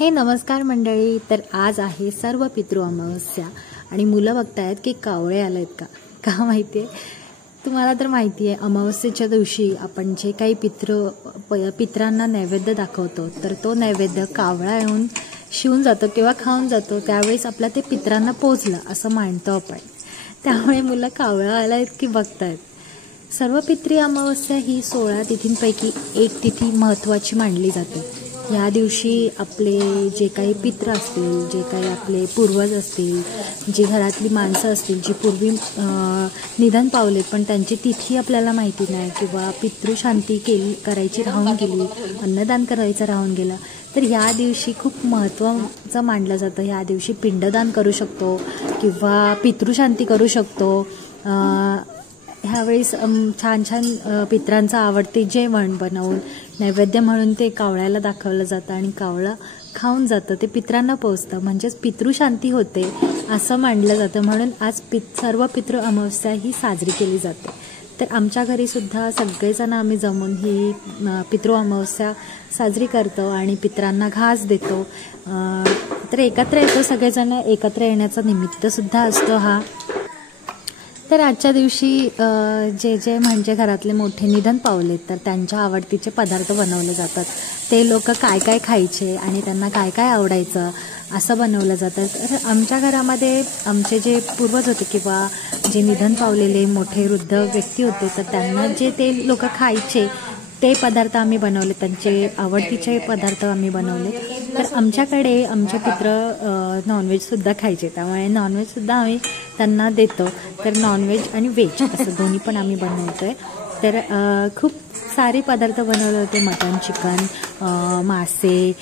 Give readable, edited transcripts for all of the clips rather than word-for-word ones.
हे नमस्कार मंडळी. तर आज आहे सर्व पितृ अमावस्या आणि मुलं बघतायत की कावळे आलेत का माहितीये तुम्हाला? तर माहिती आहे अमावस्येच्या दिवशी आपण जे काही पितरांना नैवेद्य दाखवतो तर तो नैवेद्य कावळा येऊन शिवून जातो किंवा खाऊन जातो. त्यावेळेस आपल्या ते पितरांना पोचलं असं मानतो आपण. त्यामुळे मुलं कावळा आलायत की बघतायत. सर्व पितृ अमावस्या ही 16 तिथींपैकी एक तिथी महत्त्वाची मानली जाते. या दिवशी आपले जे काही पित्र असतील, जे काही आपले पूर्वज असतील, जी घरातली माणसं असतील जी पूर्वी निधन पावलेत पण त्यांची तिथी आपल्याला माहिती नाही किंवा पितृशांती करायची राहून गेली, अन्नदान करायचं राहून गेलं, तर ह्या दिवशी खूप महत्त्वाचं मानलं जातं. ह्या दिवशी पिंडदान करू शकतो किंवा पितृशांती करू शकतो. ह्यावेळेस छान छान पितरांचं आवडते जेवण बनवून नैवेद्य म्हणून ते कावळ्याला दाखवलं जातं आणि कावळं खाऊन जातं, ते पितरांना पोचतं, म्हणजेच पितृशांती होते असं मानलं जातं. म्हणून आज सर्व पितृ अमावस्या ही साजरी केली जाते. तर आमच्या घरी सुद्धा सगळेजण आम्ही जमून ही पितृ अमावस्या साजरी करतो आणि पितरांना घास देतो. तर एकत्र येतो, सगळेजण एकत्र येण्याचा निमित्त सुद्धा असतो हा. तर आजच्या दिवशी जे म्हणजे घरातले मोठे निधन पावलेत तर त्यांच्या आवडतीचे पदार्थ बनवले जातात. ते लोक काय काय खायचे आणि त्यांना काय काय आवडायचं असं बनवलं जातं. तर आमच्या घरामध्ये आमचे जे पूर्वज होते किंवा जे निधन पावलेले मोठे वृद्ध व्यक्ती होते तर त्यांना जे ते लोक खायचे ते पदार्थ आम्ही बनवले, त्यांचे आवडतीचे पदार्थ आम्ही बनवले. तर आमच्याकडे आमचे पित्र नॉनव्हेजसुद्धा खायचे, त्यामुळे नॉनव्हेजसुद्धा आम्ही त्यांना देतो. तर नॉनव्हेज आणि व्हेज असं दोन्ही पण आम्ही बनवतो आहे. तर खूप सारे पदार्थ बनवले होते, मटण, चिकन, मासे,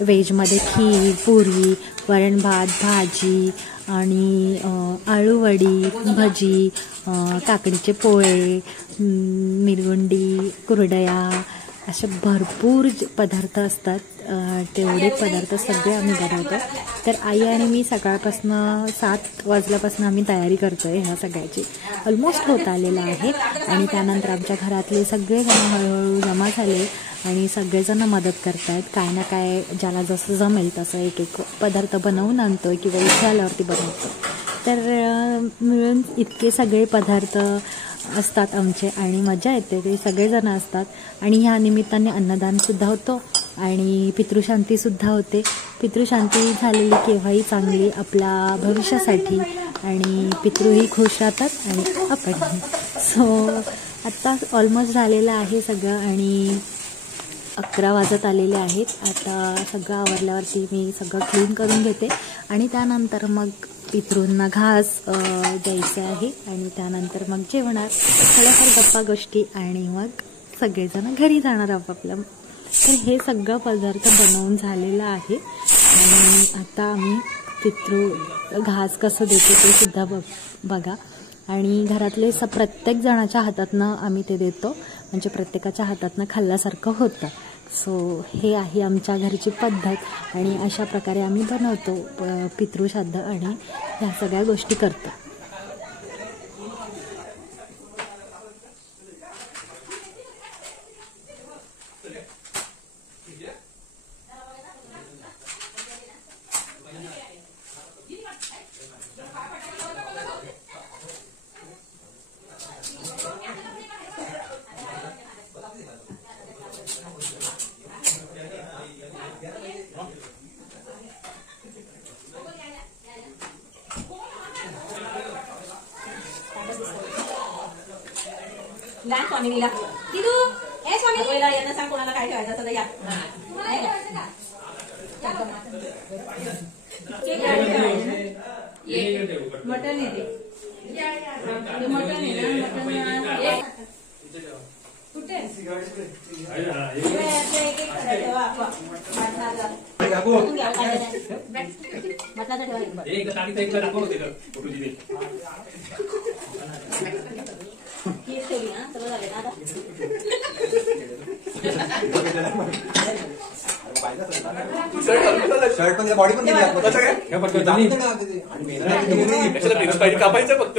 व्हेजमध्ये खीर, पुरी, वरण भात, भाजी आणि आळूवडी, भजी, काकडीचे पोळे, मिरगुंडी, कुरडया, असे भरपूर पदार्थ असतात. तेवढे पदार्थ सगळे आम्ही बनवतो. तर आई आणि मी सकाळपासून 7 वाजल्यापासून आम्ही तयारी करतो आहे ह्या सगळ्याची. ऑलमोस्ट होत आलेलं आहे आणि त्यानंतर आमच्या घरातले सगळेजण हळूहळू जमा झाले आणि सगळेजण मदत करत आहेत. काय ना काय ज्याला जसं जमेल तसं एक एक पदार्थ बनवून आणतो आहे किंवा इथे आल्यावरती बनवतो. तर मिळून इतके सगळे पदार्थ असतात आमचे आणि मजा येते. ते सगळेजण असतात आणि ह्या निमित्ताने अन्नदानसुद्धा होतो आणि पितृशांतीसुद्धा होते. पितृशांती झालेली केव्हाही चांगली आपल्या भविष्यासाठी आणि पितृही खुश राहतात आणि आपण. सो आत्ता ऑलमोस्ट झालेलं आहे सगळं आणि 11 वाजत आलेले आहेत. आता सगळं आवरल्यावरती मी सगळं क्लीन करून घेते आणि त्यानंतर मग पितृंना घास द्यायचे आहे आणि त्यानंतर मग जेवणार, थोड्याफार गप्पा गोष्टी आणि मग सगळेजण घरी जाणार आपापल्या. तर हे सगळं पदार्थ बनवून झालेलं आहे आणि आता आम्ही पितृ घास कसं देतो ते सुद्धा बघा. आणि घरातले प्रत्येक जणाच्या हातातनं आम्ही ते देतो, म्हणजे प्रत्येकाच्या हातातनं खाल्ल्यासारखं होतं. सो हे आहे आमच्या घरची पद्धत आणि अशा प्रकारे आम्ही बनवतो पितृश्राद्ध आणि ह्या सगळ्या गोष्टी करतो. लहान स्वामिनीला दिदू ए स्वामी पहिला यांना सांग कोणाला काय ठेवायचं असं या मटन येते मटन आहे ना कुठे शर्ट पण बॉडी पण कापायचं फक्त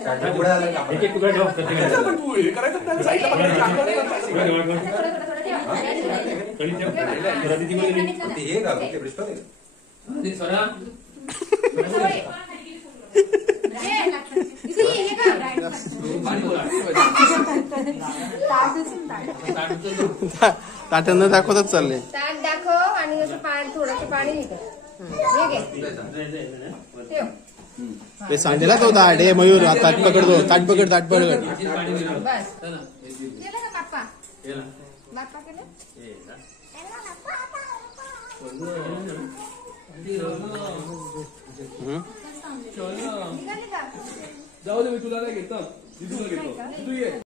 एक तुकडा ठेव प्रत्येकाला. पण तू हे करायचं नाही, साईडला पकडायचं, अंगावर पकडायचं. कढी ठेव. जरा तिथे मध्ये. हे घालू ते ब्रिस्टो दे. स्वरा. ताट्यांना दाखवतच चालले. ताट दाखव आणि असं पाणी थोडंसं पाणी हे कर. ते सांडेला तो ताट. हे मयूर ताट पकडतो. ताट पकड, ताट पकड. बस केलं का बाप्पा? बाप्पा केलं? जाऊ दे, मी तुला नाही घेतो.